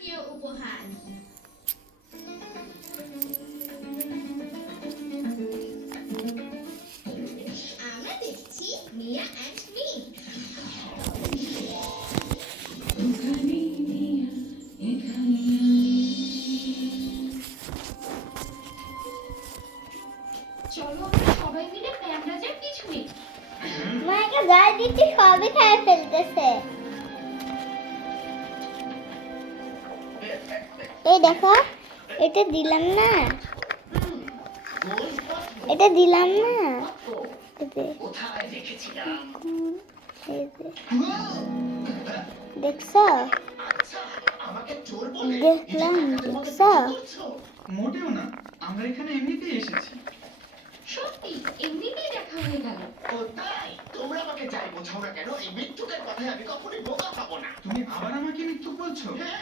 সম্মানীয় উপহার। আমরা দেখছি মিয়া অ্যান্ড মি। চলো আমরা সবাই মিলে প্যান্ডাজের পিছনে। মাকে গায়ে দিতে সবই খায় ফেলতেছে। এই দেখো, এটা দিলাম না, এটা দিলাম না, দেখছো, দেখলাম, দেখছো? মোটেও না, আমরা এখানে এমনিতেই এসেছি। সত্যি এমনিতেই দেখা হয়ে গেল। ও তাই? তোমরা আমাকে যাই বোঝাও না কেন, এই মৃত্যুকের কথায় আমি কখনোই বোকা হব না। তুমি আবার আমাকে মিথ্যুক বলছো? হ্যাঁ,